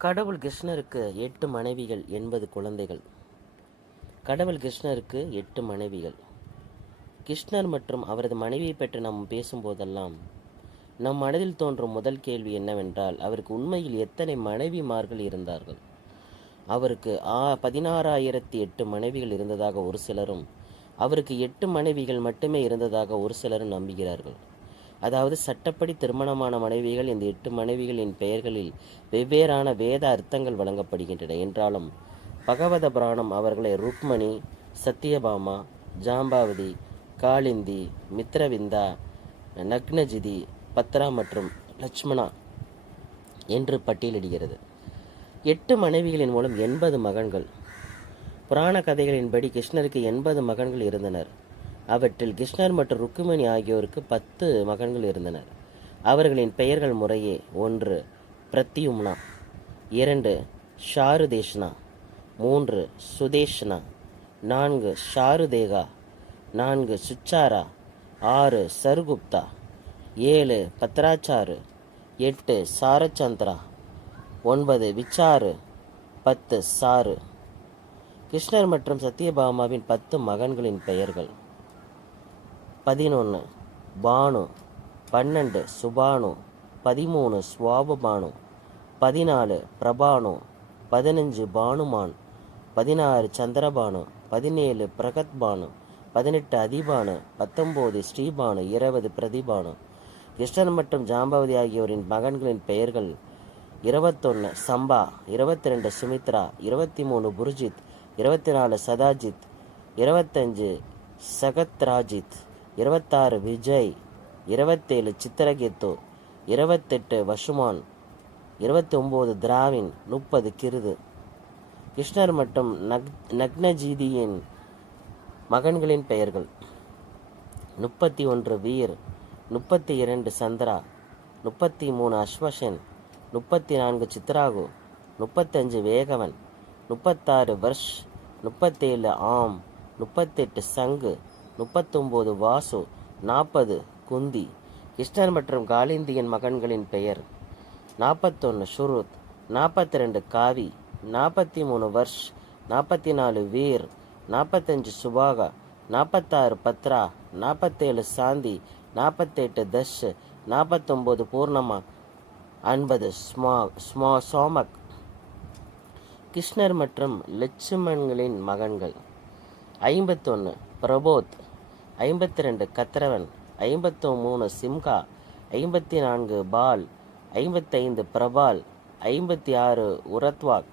கடவுள் கிருஷ்ணருக்கு 8 மனைவிகள் 80 குழந்தைகள். கடவுள் கிருஷ்ணருக்கு 8 மனைவிகள். கிருஷ்ணர் மற்றும் அவரது மனைவியை பற்றி நாம் பேசும்போதெல்லாம் நம் மனதில் தோன்றும் முதல் கேள்வி என்னவென்றால், அவருக்கு உண்மையில் எத்தனை மனைவிமார்கள் இருந்தார்கள்? அவருக்கு 16,008 மனைவிகள் இருந்ததாக ஒரு சிலரும், அவருக்கு 8 மனைவிகள் மட்டுமே இருந்ததாக ஒரு சிலரும் நம்புகிறார்கள். அதாவது சட்டப்படி திருமணமான மனைவிகள் இந்த 8 மனைவிகளின் பெயர்களில் வெவ்வேறான வேத அர்த்தங்கள் வழங்கப்படுகின்றன என்றாலும், பகவத புராணம் அவர்களை ருக்மணி, சத்தியபாமா, ஜாம்பாவதி, காளிந்தி, மித்ரவிந்தா, நக்னஜிதி, பத்ரா மற்றும் லட்சுமணா என்று பட்டியலிடுகிறது. 8 மனைவிகளின் மூலம் 80 மகன்கள். புராண கதைகளின்படி கிருஷ்ணருக்கு 80 மகன்கள் இருந்தனர். அவற்றில் கிருஷ்ணர் மற்றும் ருக்குமணி ஆகியோருக்கு 10 மகன்கள் இருந்தனர். அவர்களின் பெயர்கள் முறையே: 1 பிரத்யும்னா, 2 ஷாருதேஷ்னா, 3 சுதேஷ்னா, 4 ஷாருதேகா, 4 சுச்சாரா, 6 சருகுப்தா, 7 பத்ராச்சாரு, 8 சாரச்சந்திரா, 9 விச்சாரு, 10 சாரு. கிருஷ்ணர் மற்றும் சத்யபாமாவின் 10 மகன்களின் பெயர்கள்: 11 பானு, 12 சுபானு, 13 ஸ்வாபபானு, 14 பிரபானு, 15 பானுமான், 16 சந்திரபானு, 17 பிரகத்பானு, 18 அதிபானு, 19 ஸ்ரீபானு, 20 பிரதிபானு. கிருஷ்ணர் மற்றும் ஜாம்பவதி ஆகியோரின் மகன்களின் பெயர்கள்: 21 சம்பா, 22 சுமித்ரா, 23 புருஜித், 24 சதாஜித், 25 சகத்ராஜித், 26 விஜய், 27 சித்திரகேத்து, 28 வசுமான், 29 திராவின், 30 கிருது. கிருஷ்ணர் மற்றும் நக்னஜிதியின் மகன்களின் பெயர்கள்: 31 வீர், 32 சந்திரா, 33 அஸ்வசன், 34 சித்ராகு, 35 வேகவன், 36 வர்ஷ், 37 ஆம், 38 சங்கு, 39 வாசு, 40 குந்தி. கிருஷ்ணர் மற்றும் காளிந்தியின் மகன்களின் பெயர்: 41 சுருத், 42 காவி, 43 வர்ஷ், 44 வீர், 45 சுபாகா, 46 பத்ரா, 47 சாந்தி, 48 தஷ், 49 பூர்ணமா, 50 சோமக். கிருஷ்ணர் மற்றும் லட்சுமணனின் மகன்கள்: 51 பிரபோத், 52 கத்ரவன், 53 சிம்கா, 54 பால், 55 பிரபால், 56 உரத்வாக்,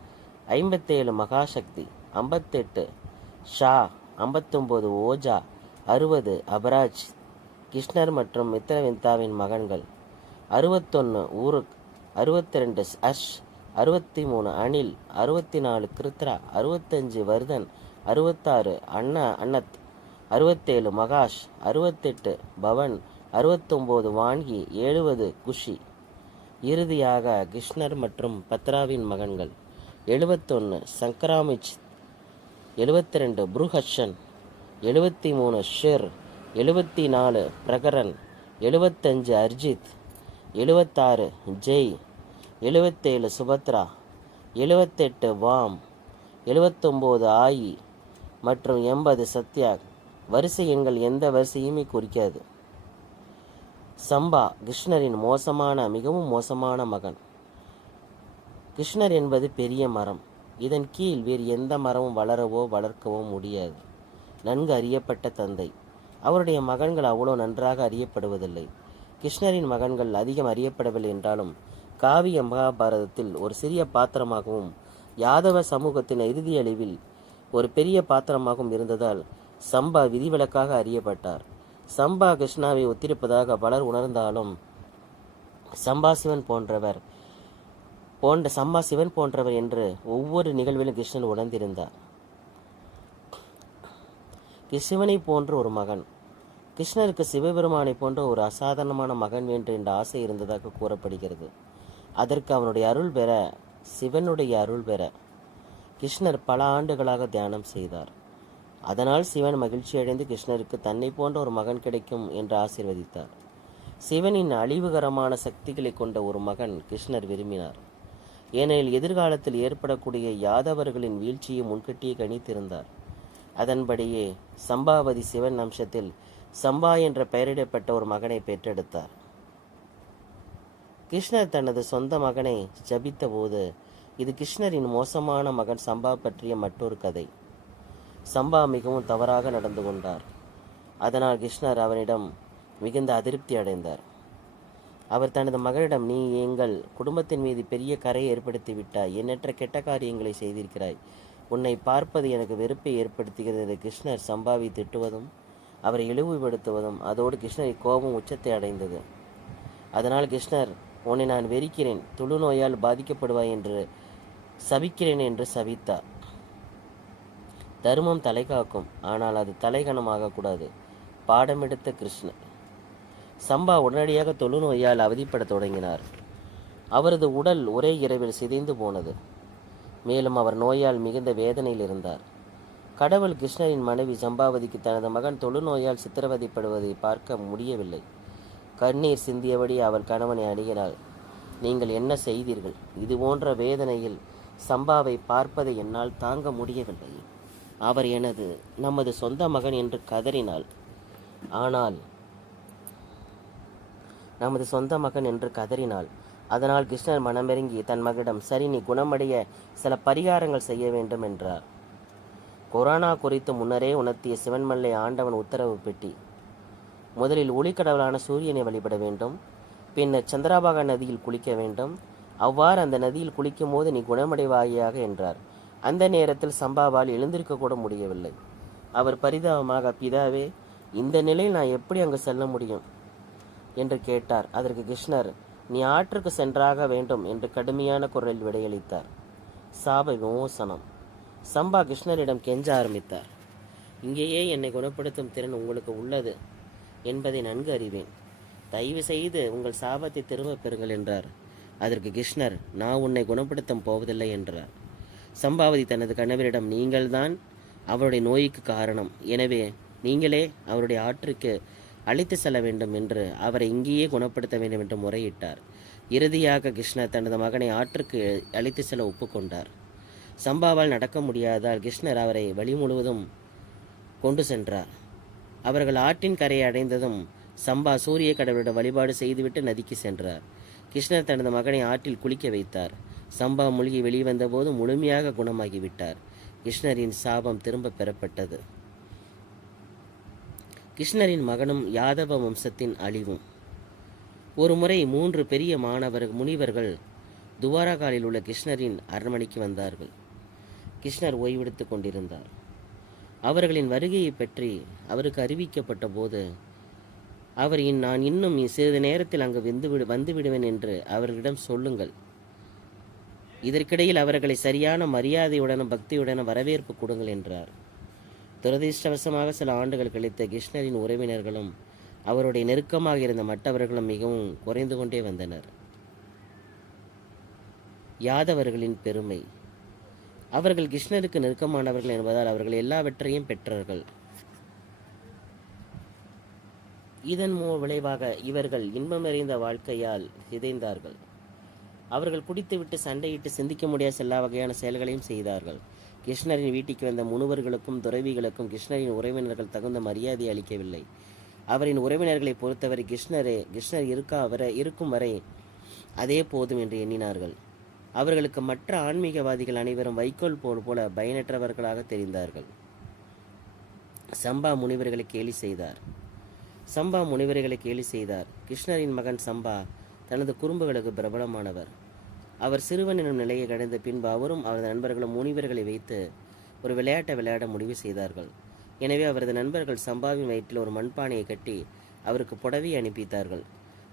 57 மகாசக்தி, 58 ஷா, 59 ஓஜா, 60 அபராஜ். கிருஷ்ணர் மற்றும் மித்ரவிந்தாவின் மகன்கள்: 61 ஊருக், 62 அஷ், 63 அனில், 64 கிருத்ரா, 65 வர்தன், 66 அன்னத், 67 மகாஷ், 68 பவன், 69 வான்கி, 70 குஷி. இறுதியாக கிருஷ்ணர் மற்றும் பத்ராவின் மகன்கள்: 71 சங்கராமிச், 72 புருஹஷன், 73 ஷிர், 74 பிரகரன், 75 அர்ஜித், 76 ஜெய், 77 சுபத்ரா, 78 வாம், 79 ஆயி மற்றும் 80 சத்யாக். வரிசை எண்கள் எந்த வரிசையுமே குறிக்காது. சம்பா கிருஷ்ணரின் மிகவும் மோசமான மகன். கிருஷ்ணர் என்பது பெரிய மரம். இதன் கீழ் வேறு எந்த மரமும் வளர்க்கவோ முடியாது. நன்கு அறியப்பட்ட தந்தை. அவருடைய மகன்கள் அவ்வளோ நன்றாக அறியப்படுவதில்லை. கிருஷ்ணரின் மகன்கள் அதிகம் அறியப்படவில்லை என்றாலும் காவிய மகாபாரதத்தில் ஒரு சிறிய பாத்திரமாகவும் யாதவ சமூகத்தின் இறுதி அழிவில் ஒரு பெரிய பாத்திரமாகவும் இருந்ததால் சம்பா விதிவிலக்காக அறியப்பட்டார். சம்பா கிருஷ்ணாவை ஒத்திருப்பதாக பலர் உணர்ந்தாலும் சம்பா சிவன் போன்றவர் என்று ஒவ்வொரு நிகழ்விலும் கிருஷ்ணன் உணர்ந்திருந்தார். சிவனை போன்ற ஒரு மகன். கிருஷ்ணருக்கு சிவபெருமானை போன்ற ஒரு அசாதாரணமான மகன் வேண்டும் என்ற ஆசை இருந்ததாக கூறப்படுகிறது. அதற்கு அவனுடைய அருள் பெற, சிவனுடைய அருள் பெற கிருஷ்ணர் பல ஆண்டுகளாக தியானம் செய்தார். அதனால் சிவன் மகிழ்ச்சியடைந்து கிருஷ்ணருக்கு தன்னை போன்ற ஒரு மகன் கிடைக்கும் என்று ஆசீர்வதித்தார். சிவனின் அழிவுகரமான சக்திகளை கொண்ட ஒரு மகன் கிருஷ்ணர் விரும்பினார். ஏனெனில் எதிர்காலத்தில் ஏற்படக்கூடிய யாதவர்களின் வீழ்ச்சியை முன்கூட்டியே கணித்திருந்தார். அதன்படியே சம்பாவதி சிவன் அம்சத்தில் சம்பா என்ற பெயரிடப்பட்ட ஒரு மகனை பெற்றெடுத்தார். கிருஷ்ணர் தனது சொந்த மகனை ஜபித்த போது இது கிருஷ்ணரின் மோசமான மகன் சம்பா பற்றிய மற்றொரு கதை. சம்பா மிகவும் தவறாக நடந்து கொண்டார். அதனால் கிருஷ்ணர் அவனிடம் மிகுந்த அதிருப்தி அடைந்தார். அவர் தனது மகனிடம், நீ எங்கள் குடும்பத்தின் மீது பெரிய கரை ஏற்படுத்தி விட்டாய், எண்ணற்ற கெட்ட காரியங்களை செய்திருக்கிறாய், உன்னை பார்ப்பது எனக்கு வெறுப்பை ஏற்படுத்துகிறது. கிருஷ்ணர் சம்பாவை திட்டுவதும் அவரை இழிவுபடுத்துவதும் அதோடு கிருஷ்ணரின் கோபம் உச்சத்தை அடைந்தது. அதனால் கிருஷ்ணர், உன்னை நான் வெறுக்கிறேன், தொழுநோயால் பாதிக்கப்படுவாய் என்று சபிக்கிறேன் என்று சபித்தார். தர்மம் தலை காக்கும், ஆனால் அது தலைகணமாகக்கூடாது. பாடமெடுத்த கிருஷ்ணர். சம்பா உடனடியாக தொழுநோயால் அவதிப்பட தொடங்கினார். அவரது உடல் ஒரே இரவில் சிதைந்து போனது. மேலும் அவர் நோயால் மிகுந்த வேதனையில் இருந்தார். கடவுள் கிருஷ்ணரின் மனைவி சம்பாவதிக்கு தனது மகன் தொழுநோயால் சித்திரவதைப்படுவதை பார்க்க முடியவில்லை. கண்ணீர் சிந்தியபடி அவள் கணவனை அணுகினாள். நீங்கள் என்ன செய்தீர்கள்? இது போன்ற வேதனையில் சம்பாவை பார்ப்பதை என்னால் தாங்க முடியவில்லை. அவர் நமது சொந்த மகன் என்று கதறினாள். அதனால் கிருஷ்ணர் மனமிறங்கி தன் மகனிடம், சரி, நீ குணமடைய சில பரிகாரங்கள் செய்ய வேண்டும் என்றார். கொரோனா குறித்து முன்னரே உணர்த்திய சிவன்மல்லை ஆண்டவன் உத்தரவு பெட்டி. முதலில் ஒளிக்கடவுளான சூரியனை வழிபட வேண்டும். பின்னர் சந்திரபாகா நதியில் குளிக்க வேண்டும். அவ்வாறு அந்த நதியில் குளிக்கும் போது நீ குணமடைவாயாக என்றார். அந்த நேரத்தில் சம்பாவால் எழுந்திருக்க கூட முடியவில்லை. அவர் பரிதாபமாக, பிதாவே, இந்த நிலையில் நான் எப்படி அங்கு செல்ல முடியும் என்று கேட்டார். அதற்கு கிருஷ்ணர், நீ ஆற்றுக்கு சென்றாக வேண்டும் என்று கடுமையான குரலில் விடையளித்தார். சாப விமோசனம். சம்பா கிருஷ்ணரிடம் கெஞ்ச ஆரம்பித்தார். இங்கேயே என்னை குணப்படுத்தும் திறன் உங்களுக்கு உள்ளது என்பதை நன்கு அறிவேன். தயவு செய்து உங்கள் சாபத்தை திரும்பப் பெறுங்கள் என்றார். அதற்கு கிருஷ்ணர், நான் உன்னை குணப்படுத்த போவதில்லை என்றார். சம்பாவதி தனது கணவரிடம், நீங்கள்தான் அவருடைய நோய்க்கு காரணம், எனவே நீங்களே அவருடைய ஆற்றுக்கு அழைத்து செல்ல வேண்டும் என்று அவரை இங்கேயே குணப்படுத்த வேண்டும் என்று முறையிட்டார். இறுதியாக கிருஷ்ணர் தனது மகனை ஆற்றுக்கு அழைத்து செல்ல ஒப்புக்கொண்டார். சம்பாவால் நடக்க முடியாதால் கிருஷ்ணர் அவரை வழி முழுவதும் கொண்டு சென்றார். அவர்கள் ஆற்றின் கரையை அடைந்ததும் சம்பா சூரிய கடவுளிடம் வழிபாடு செய்துவிட்டு நதிக்கு சென்றார். கிருஷ்ணர் தனது மகனை ஆற்றில் குளிக்க வைத்தார். சம்பா மூழ்கி வெளிவந்தபோது முழுமையாக குணமாகிவிட்டார். கிருஷ்ணரின் சாபம் திரும்ப பெறப்பட்டது. கிருஷ்ணரின் மகனும் யாதவ வம்சத்தின் அழிவும். ஒரு முறை 3 பெரிய முனிவர்கள் துவாரகாவில் உள்ள கிருஷ்ணரின் அரண்மனைக்கு வந்தார்கள். கிருஷ்ணர் ஓய்வெடுத்து கொண்டிருந்தார். அவர்களின் வருகையை பற்றி அவருக்கு அறிவிக்கப்பட்ட போது அவர், நான் இன்னும் சிறிது நேரத்தில் அங்கு வந்துவிடுவேன் என்று அவர்களிடம் சொல்லுங்கள். இதற்கிடையில் அவர்களை சரியான மரியாதையுடனும் பக்தியுடனும் வரவேற்பு கொடுங்கள் என்றார். துரதிர்ஷ்டவசமாக சில ஆண்டுகள் கழித்த கிருஷ்ணரின் உறவினர்களும் அவருடைய நெருக்கமாக இருந்த மற்றவர்களும் மிகவும் குறைந்து கொண்டே வந்தனர். யாதவர்களின் பெருமை. அவர்கள் கிருஷ்ணருக்கு நெருக்கமானவர்கள் என்பதால் அவர்கள் எல்லாவற்றையும் பெற்றார்கள். இதன் விளைவாக இவர்கள் இன்பமறிந்த வாழ்க்கையால் சிதைந்தார்கள். அவர்கள் குடித்துவிட்டு சண்டையிட்டு சிந்திக்க முடியாத எல்லா வகையான செயல்களையும் செய்தார்கள். கிருஷ்ணரின் வீட்டுக்கு வந்த முனிவர்களுக்கும் துறவிகளுக்கும் கிருஷ்ணரின் உறவினர்கள் தகுந்த மரியாதை அளிக்கவில்லை. அவரின் உறவினர்களை பொறுத்தவரை கிருஷ்ணர் இருக்கும் வரை அதே போதும் என்று எண்ணினார்கள். அவர்களுக்கு மற்ற ஆன்மீகவாதிகள் அனைவரும் வைக்கோல் போல பயனற்றவர்களாக தெரிந்தார்கள். சம்பா முனிவர்களை கேலி செய்தார். கிருஷ்ணரின் மகன் சம்பா தனது குறும்புகளுக்கு பிரபலமானவர். அவர் சிறுவன் எனும் நிலையை கடந்த பின்பு அவரும் அவரது நண்பர்களும் முனிவர்களை வைத்து ஒரு விளையாட்டை விளையாட முடிவு செய்தார்கள். எனவே அவரது நண்பர்கள் சம்பாவின் வயிற்றில் ஒரு மண்பானையை கட்டி அவருக்கு புடவை அனுப்பித்தார்கள்.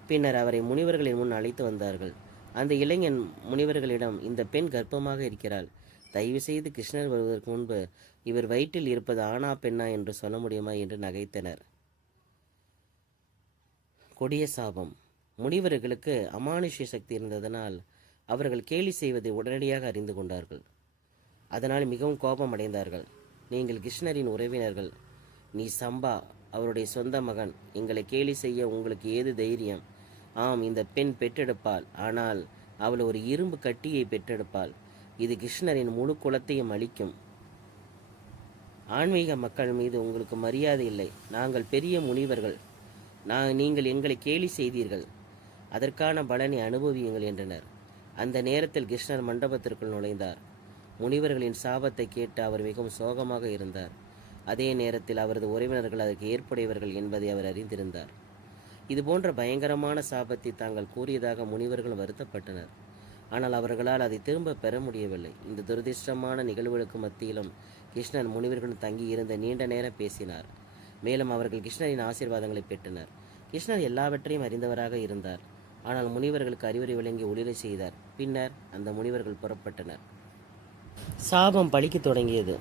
பின்னர் அவரை முனிவர்களின் முன் அழைத்து வந்தார்கள். அந்த இளைஞன் முனிவர்களிடம், இந்த பெண் கர்ப்பமாக இருக்கிறாள், தயவு செய்து கிருஷ்ணர் வருவதற்கு முன்பு இவர் வயிற்றில் இருப்பது ஆணா பெண்ணா என்று சொல்ல முடியுமா என்று நகைத்தனர். கொடிய சாபம். முனிவர்களுக்கு அமானுஷ்ய சக்தி இருந்ததனால் அவர்கள் கேலி செய்வதை உடனடியாக அறிந்து கொண்டார்கள். அதனால் மிகவும் கோபம் அடைந்தார்கள். நீங்கள் கிருஷ்ணரின் உறவினர்கள், நீ சம்பா, அவருடைய சொந்த மகன், எங்களை கேலி செய்ய உங்களுக்கு ஏது தைரியம்? ஆம், இந்த பெண் பெற்றெடுப்பாள், ஆனால் அவள் ஒரு இரும்பு கட்டியை பெற்றெடுப்பாள். இது கிருஷ்ணரின் முழு குலத்தையும் அழிக்கும். ஆன்மீக மக்கள் மீது உங்களுக்கு மரியாதை இல்லை. நாங்கள் பெரிய முனிவர்கள். நீங்கள் எங்களை கேலி செய்தீர்கள். அதற்கான பலனை அனுபவியுங்கள் என்றனர். அந்த நேரத்தில் கிருஷ்ணர் மண்டபத்திற்குள் நுழைந்தார். முனிவர்களின் சாபத்தை கேட்டு அவர் மிகவும் சோகமாக இருந்தார். அதே நேரத்தில் அவரது உறவினர்கள் அதற்கு ஏற்புடையவர்கள் என்பதை அவர் அறிந்திருந்தார். இதுபோன்ற பயங்கரமான சாபத்தை தாங்கள் கூறியதாக முனிவர்கள் வருத்தப்பட்டனர். ஆனால் அவர்களால் அதை திரும்ப பெற முடியவில்லை. இந்த துரதிர்ஷ்டமான நிகழ்வுகளுக்கு மத்தியிலும் கிருஷ்ணர் முனிவர்களுடன் தங்கியிருந்த நீண்ட நேரம் பேசினார். மேலும் அவர்கள் கிருஷ்ணரின் ஆசீர்வாதங்களை பெற்றனர். கிருஷ்ணர் எல்லாவற்றையும் அறிந்தவராக இருந்தார். ஆனால் முனிவர்களுக்கு அறிவுரை வழங்கி ஒளிரை செய்தார். பின்னர் அந்த முனிவர்கள் புறப்பட்டனர். சாபம் பலிக்கத் தொடங்கியது.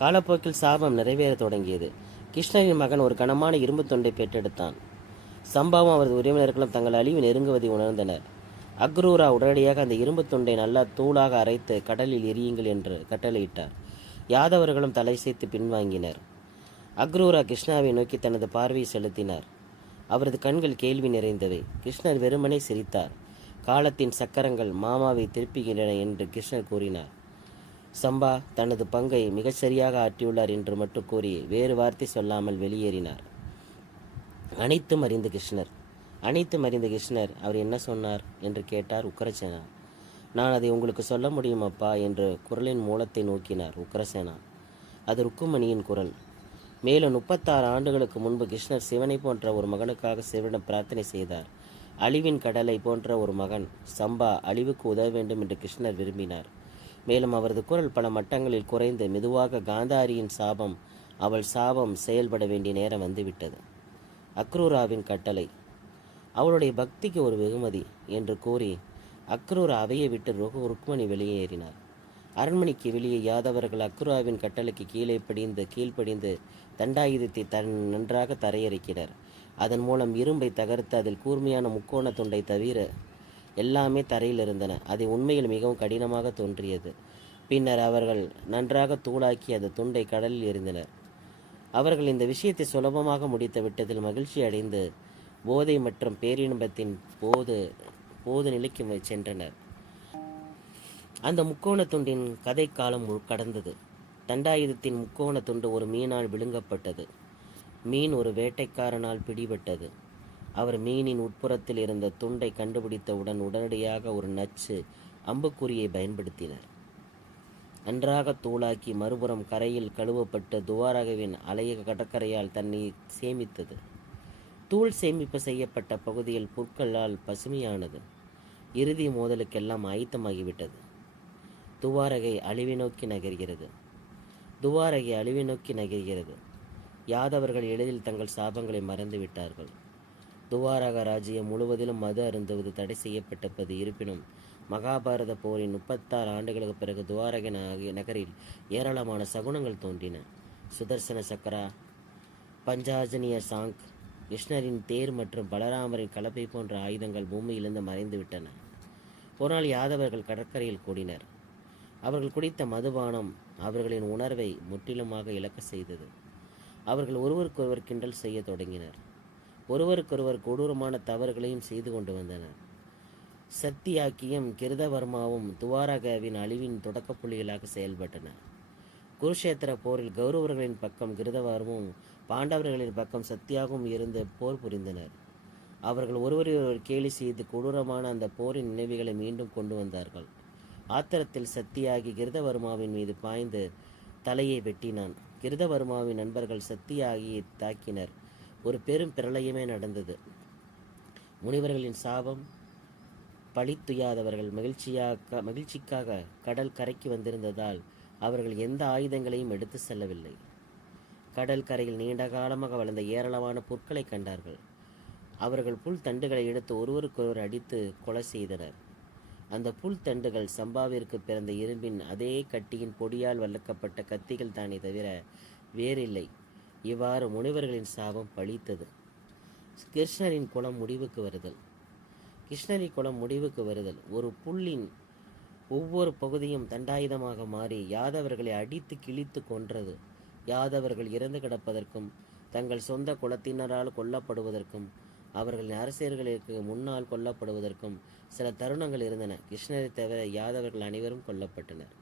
காலப்போக்கில் சாபம் நிறைவேறத் தொடங்கியது. கிருஷ்ணரின் மகன் ஒரு கனமான இரும்பு தொண்டை பெற்றெடுத்தான். சம்பாவும் அவரது உறவினர்களும் தங்கள் அழிவு நெருங்குவதை உணர்ந்தனர். அக்ரூரா உடனடியாக அந்த இரும்பு துண்டை நல்லா தூளாக அரைத்து கடலில் எரியுங்கள் என்று கட்டளையிட்டார். யாதவர்களும் தலை சேர்த்து பின்வாங்கினர். அக்ரூரா கிருஷ்ணாவை நோக்கி தனது பார்வையை செலுத்தினார். அவரது கண்கள் கேள்வி நிறைந்தவை. கிருஷ்ணர் வெறுமனே சிரித்தார். காலத்தின் சக்கரங்கள் மாமாவை திருப்புகின்றன என்று கிருஷ்ணர் கூறினார். சம்பா தனது பங்கை மிகச்சரியாக ஆற்றியுள்ளார் என்று மட்டும் கூறி வேறு வார்த்தை சொல்லாமல் வெளியேறினார். அனைத்தும் அறிந்த கிருஷ்ணர் அவர் என்ன சொன்னார் என்று கேட்டார் உக்கிரசேனா. நான் அதை உங்களுக்கு சொல்ல முடியும் அப்பா என்று குரலின் மூலத்தை நோக்கினார் உக்கிரசேனா. அது ருக்குமணியின் குரல். மேலும் 36 ஆண்டுகளுக்கு முன்பு கிருஷ்ணர் சிவனை போன்ற ஒரு மகனுக்காக சிவனிடம் பிரார்த்தனை செய்தார். அழிவின் கடலை போன்ற ஒரு மகன் சம்பா அழிவுக்கு உதவ வேண்டும் என்று கிருஷ்ணர் விரும்பினார். மேலும் அவரது குரல் பல மட்டங்களில் குறைந்து மெதுவாக காந்தாரியின் சாபம் அவள் சாபம் செயல்பட வேண்டிய நேரம் வந்துவிட்டது. அக்ரூராவின் கட்டளை. அவளுடைய பக்திக்கு ஒரு வெகுமதி என்று கூறி அக்ரூரா அவையை விட்டு ருக்மணி வெளியேறினார். அரண்மனைக்கு வெளியே யாதவர்கள் அக்ரூராவின் கட்டளைக்கு கீழ்ப்படிந்து தண்டாயுதத்தை நன்றாக தரையிறக்கினர். அதன் மூலம் இரும்பை தகர்த்து அதில் கூர்மையான முக்கோண துண்டை தவிர எல்லாமே தரையில் இருந்தன. அது உண்மையில் மிகவும் கடினமாக தோன்றியது. பின்னர் அவர்கள் நன்றாக தூளாக்கி அந்த துண்டை கடலில் எறிந்தனர். அவர்கள் இந்த விஷயத்தை சுலபமாக முடித்து விட்டதில் மகிழ்ச்சி அடைந்து போதை மற்றும் பேரின்பத்தின் போது நிலைக்கு சென்றனர். அந்த முக்கோண துண்டின் கதை காலம் கடந்தது. தண்டாயுதத்தின் முக்கோண துண்டு ஒரு மீனால் விழுங்கப்பட்டது. மீன் ஒரு வேட்டைக்காரனால் பிடிபட்டது. அவர் மீனின் உட்புறத்தில் இருந்த துண்டை கண்டுபிடித்தவுடன் உடனடியாக ஒரு நச்சு அம்புக்குறியை பயன்படுத்தினர். நன்றாக தூளாக்கி மறுபுறம் கரையில் கழுவப்பட்டு துவாரகவின் அலைய கடற்கரையால் தன்னை சேமித்தது. தூள் சேமிப்பு செய்யப்பட்ட பகுதியில் புற்களால் பசுமையானது. இறுதி மோதலுக்கெல்லாம் ஆயத்தமாகிவிட்டது. துவாரகை அழிவை நோக்கி நகர்கிறது. யாதவர்கள் எளிதில் தங்கள் சாபங்களை மறந்து விட்டார்கள். துவாரக ராஜ்யம் முழுவதிலும் மது அருந்துவது தடை செய்யப்பட்டது. இருப்பினும் மகாபாரத போரின் 36 ஆண்டுகளுக்கு பிறகு துவாரக நகரில் ஏராளமான சகுனங்கள் தோன்றின. சுதர்சன சக்கரா, பஞ்சாஜனிய சாங்க், கிருஷ்ணரின் தேர் மற்றும் பலராமரின் கலப்பை போன்ற ஆயுதங்கள் பூமியிலிருந்து மறைந்து விட்டன. ஒரு நாள் யாதவர்கள் கடற்கரையில் கூடினர். அவர்கள் குடித்த மதுபானம் அவர்களின் உணர்வை முற்றிலுமாக இழக்க செய்தது. அவர்கள் ஒருவருக்கொருவர் கிண்டல் செய்ய தொடங்கினர். ஒருவருக்கொருவர் கொடூரமான தவறுகளையும் செய்து கொண்டு வந்தனர். சத்தியாக்கியும் கிருதவர்மாவும் துவாரகாவின் அழிவின் தொடக்க புள்ளிகளாக செயல்பட்டன. குருஷேத்திர போரில் கௌரவர்களின் பக்கம் கிருதவர்மும் பாண்டவர்களின் பக்கம் சத்தியாகவும் இருந்து போர் புரிந்தனர். அவர்கள் ஒருவரையொருவர் கேலி செய்து கொடூரமான அந்த போரின் நினைவுகளை மீண்டும் கொண்டு வந்தார்கள். ஆத்திரத்தில் சத்தியாகி கிருதவர்மாவின் மீது பாய்ந்து தலையை வெட்டினான். கிருதவர்மாவின் நண்பர்கள் சத்தியாகியை தாக்கினர். ஒரு பெரும் பிரளயமே நடந்தது. முனிவர்களின் சாபம் பழித்துயாதவர்கள் மகிழ்ச்சிக்காக கடல் கரைக்கு வந்திருந்ததால் அவர்கள் எந்த ஆயுதங்களையும் எடுத்து செல்லவில்லை. கடல் கரையில் நீண்ட காலமாக வளர்ந்த ஏராளமான புற்களை கண்டார்கள். அவர்கள் புல் தண்டுகளை எடுத்து ஒருவருக்கொருவர் அடித்து கொலை செய்தனர். அந்த புல் தண்டுகள் சம்பாவிற்கு பிறந்த இரும்பின் அதே கட்டியின் பொடியால் வளர்க்கப்பட்ட கத்திகள் தானே தவிர வேறில்லை. இவ்வாறு முனிவர்களின் சாபம் பழித்தது. கிருஷ்ணரின் குலம் முடிவுக்கு வருதல். ஒரு புல்லின் ஒவ்வொரு பகுதியும் தண்டாயுதமாக மாறி யாதவர்களை அடித்து கிழித்து கொன்றது. யாதவர்கள் இறந்து கிடப்பதற்கும் தங்கள் சொந்த குலத்தினரால் கொல்லப்படுவதற்கும் அவர்களின் அரசியர்களுக்கு முன்னால் கொல்லப்படுவதற்கும் சில தருணங்கள் இருந்தன. கிருஷ்ணரை தவிர யாதவர்கள் அனைவரும் கொல்லப்பட்டனர்.